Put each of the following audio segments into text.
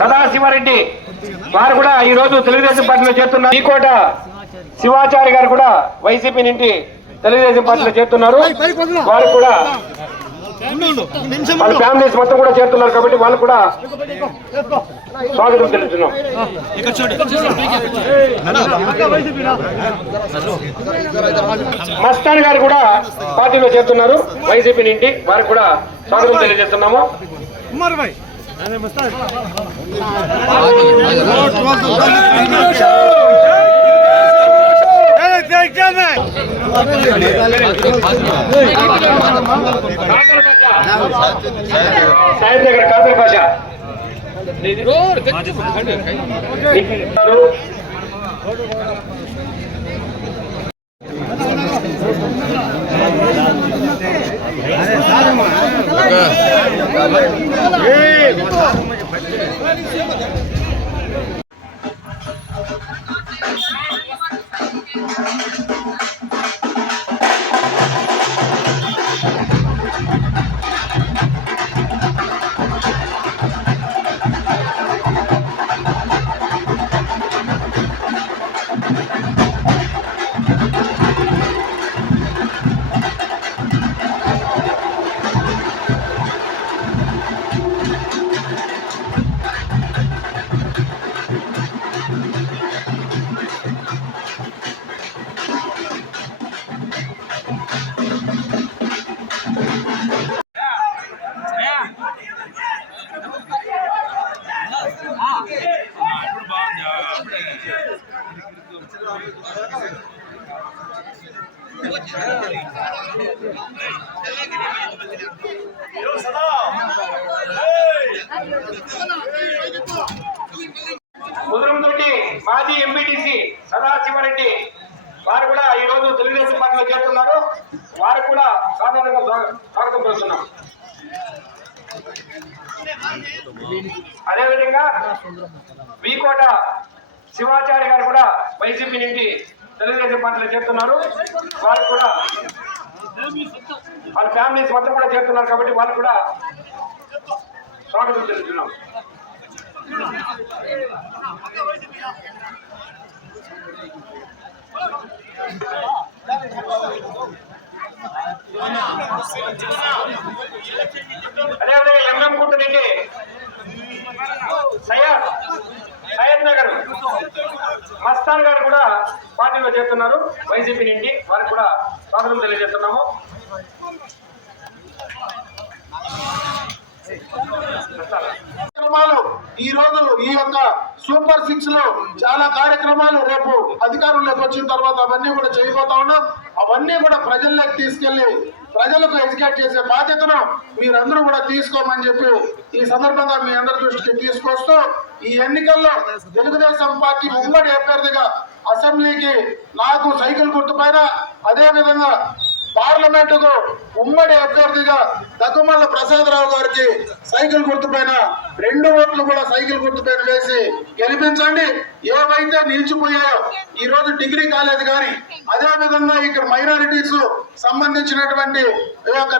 సదాశివరెడ్డి వారు కూడా ఈ రోజు తెలుగుదేశం పార్టీలో చేరుతున్నారు. ఈకోట శివాచారి గారు కూడా వైసీపీ నుండి తెలుగుదేశం పార్టీలో చేరుతున్నారు. వారు కూడా వాళ్ళ ఫ్యామిలీస్ మొత్తం కూడా చేరుతున్నారు కాబట్టి వాళ్ళు కూడా స్వాగతం తెలుపుతున్నాం. మస్తాన్ గారు కూడా పార్టీలో చేరుతున్నారు వైసీపీ నుండి, వారికి కూడా స్వాగతం తెలియజేస్తున్నాము. సాహిబ్ నగర్ కాదర్ భాష ముదురంతోటి మాజీ ఎంపీటీసీ సదాశివరెడ్డి వారు కూడా ఈ రోజు తెలుగుదేశం పార్టీలో చేరుతున్నారు. వారు కూడా సాధారణంగా స్వాగతం పలుకుతున్నాం. అదేవిధంగా వీకోట శివాచార్య గారు కూడా వైసీపీ నుండి తెలుగుదేశం పార్టీలో చేరుతున్నారు. వారు కూడా వాళ్ళ ఫ్యామిలీస్ మొత్తం కూడా చేరుతున్నారు కాబట్టి వాళ్ళు కూడా స్వాగతం తెలుపుతున్నాం. అదేవిధంగా ఎంఎం గుంట నుండి సయ్యద్ నగర్ మస్తాన్ గారు కూడా పార్టీలో చేరుతున్నారు వైసీపీ నుండి, వారికి కూడా స్వాగతం తెలియజేస్తున్నాము. ఈ రోజు ఈ యొక్క సూపర్ 6 లో చాలా కార్యక్రమాలు రేపు అధికారంలోకి వచ్చిన తర్వాత అవన్నీ కూడా చేయబోతా ఉన్నాం. అవన్నీ కూడా ప్రజల్లోకి తీసుకెళ్లి ప్రజలకు ఎడ్యుకేట్ చేసే బాధ్యతను మీరందరూ కూడా తీసుకోమని చెప్పి ఈ సందర్భంగా మీ అందరి దృష్టికి తీసుకొస్తూ, ఈ ఎన్నికల్లో తెలుగుదేశం పార్టీ ఉమ్మడి అభ్యర్థిగా అసెంబ్లీకి నాకు సైకిల్ గుర్తుపైన, అదే విధంగా పార్లమెంటుకు ఉమ్మడి అభ్యర్థిగా దగ్గుమల్ల ప్రసాదరావు గారికి సైకిల్ గుర్తుపైన 2 ఓట్లు కూడా సైకిల్ గుర్తుపైన వేసి గెలిపించండి. ఏవైతే నిలిచిపోయాయో ఈ రోజు డిగ్రీ కాలేజ్ కానీ, అదే విధంగా ఇక్కడ మైనారిటీస్ సంబంధించినటువంటి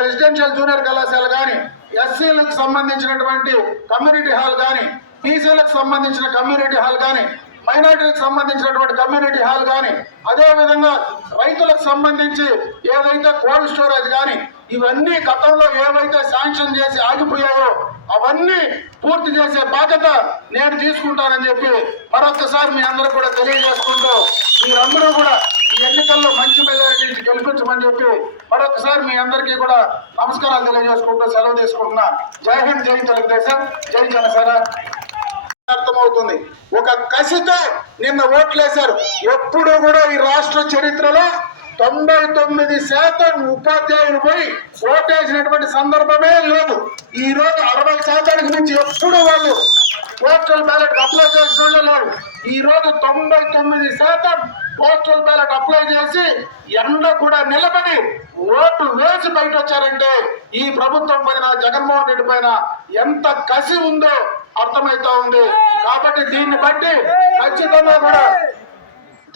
రెసిడెన్షియల్ జూనియర్ కళాశాల కానీ, ఎస్సీలకు సంబంధించినటువంటి కమ్యూనిటీ హాల్ కానీ, బీసీలకు సంబంధించిన కమ్యూనిటీ హాల్ కానీ, మైనారిటీలకు సంబంధించినటువంటి కమ్యూనిటీ హాల్ కానీ, అదే విధంగా రైతులకు సంబంధించి ఏదైతే కోల్డ్ స్టోరేజ్ కానీ, ఇవన్నీ గతంలో ఏవైతే శాంక్షన్ చేసి ఆగిపోయాయో అవన్నీ పూర్తి చేసే బాధ్యత నేను తీసుకుంటానని చెప్పి మరొకసారి మీ అందరూ కూడా తెలియజేసుకుంటూ, మీరందరూ కూడా ఈ ఎన్నికల్లో మంచి మెజారిటీ గెలిపించమని చెప్పి మరొకసారి మీ అందరికీ కూడా నమస్కారాలు తెలియజేసుకుంటూ సెలవు తీసుకుంటున్నా. జై హింద్, జై తెలుగుదేశం, జై జనసేన. అర్థమవుతుంది. ఒక కసితో నిన్న ఓట్లేశారు. ఎప్పుడు కూడా ఈ రాష్ట్ర చరిత్రలో 99% ఉపాధ్యాయులు పోయి ఓటేసినటువంటి సందర్భమే లేదు. ఈ రోజు 60% నుంచి ఎప్పుడు వాళ్ళు పోస్టల్ బ్యాలెట్ అప్లై చేసిన లేరు. ఈ రోజు 99% పోస్టల్ బ్యాలెట్ అప్లై చేసి ఎండ కూడా నిలబడి ఓటు వేసి బయట వచ్చారంటే ఈ ప్రభుత్వం పైన, జగన్మోహన్ రెడ్డి పైన ఎంత కసి ఉందో అర్థమవుతా ఉంది. కాబట్టి దీన్ని బట్టి ఖచ్చితంగా కూడా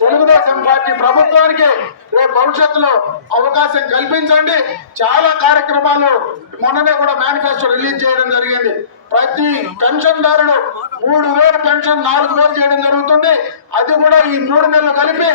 తెలుగుదేశం పార్టీ ప్రభుత్వానికి రేపు భవిష్యత్తులో అవకాశం కల్పించండి. చాలా కార్యక్రమాలు మొన్ననే కూడా మేనిఫెస్టో రిలీజ్ చేయడం జరిగింది. ప్రతి పెన్షన్దారుడు 3,000 పెన్షన్ 4,000 చేయడం జరుగుతుంది. అది కూడా ఈ 3 నెలలు కలిపి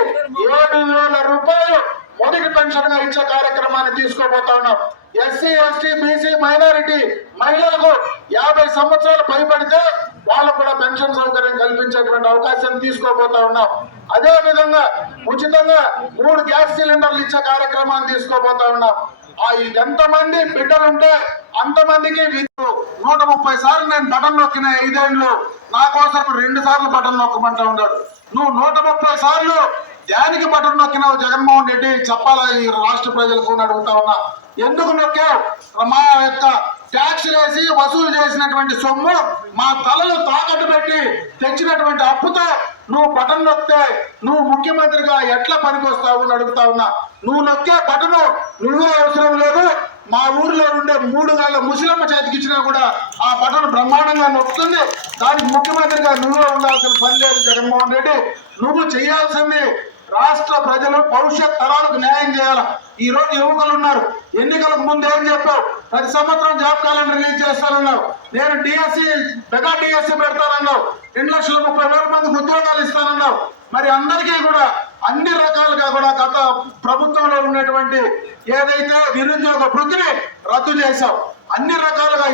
7,000 రూపాయలు మొదటి పెన్షన్ గా ఇచ్చే కార్యక్రమాన్ని తీసుకోబోతా ఉన్నాం. ఎస్సీ, ఎస్టీ, బీసీ, మైనారిటీ మహిళలకు 50 సంవత్సరాలు పైబడితే వాళ్ళకు కూడా పెన్షన్ సౌకర్యం కల్పించేటువంటి అవకాశం తీసుకోబోతా ఉన్నాం. అదే విధంగా ఉచితంగా 3 గ్యాస్ సిలిండర్లు ఇచ్చే కార్యక్రమాన్ని తీసుకోబోతా ఉన్నాం. ఎంతమంది బిడ్డలుంటే అంతమందికి 130 సార్లు నేను బటన్ నొక్కిన 5 ఏళ్ళు నా కోసం 2 సార్లు బటన్ నొక్కమంటా ఉన్నాడు. నువ్వు 130 సార్లు దానికి బటన్ నొక్కినావు జగన్మోహన్ రెడ్డి, చెప్పాలా ఈ రాష్ట్ర ప్రజలకు అడుగుతా ఉన్నా. ఎందుకు నొక్కావు? మా యొక్క ట్యాక్స్ వేసి వసూలు చేసినటువంటి సొమ్ము మా తలలు తాకట్టు పెట్టి తెచ్చినటువంటి అప్పుతో నువ్వు బటన్ నొక్కితే నువ్వు ముఖ్యమంత్రిగా ఎట్లా పనికొస్తావు అని అడుగుతా ఉన్నా. నువ్వు నొక్కే బటను నువ్వే అవసరం లేదు, మా ఊరిలో ఉండే 3 గాళ్ళ ముసలమ్మ చేతికి ఇచ్చినా కూడా ఆ బటన్ బ్రహ్మాండంగా నొక్కుతుంది. దానికి ముఖ్యమంత్రిగా నువ్వే ఉండాల్సిన పని లేదు జగన్మోహన్ రెడ్డి. నువ్వు చేయాల్సింది రాష్ట్ర ప్రజలు భవిష్యత్ తరాలకు న్యాయం చేయాల. ఈ రోజు యువకులు ఉన్నారు, ఎన్నికలకు ముందు ఏం చెప్పావు? ప్రతి సంవత్సరం జాబ్ క్యాలెండర్ రిలీజ్ చేస్తానన్నావు. నేను డిఎస్సి మెగా డిఎస్సి పెడతానన్నావు. 2,30,000 మందికి ఉద్యోగాలు ఇస్తానన్నావు. మరి అందరికీ కూడా అన్ని రకాలుగా కూడా గత ప్రభుత్వంలో ఉన్నటువంటి ఏదైతే నిరుద్యోగ వృత్తిని రద్దు చేశావు. అన్ని రకాలుగా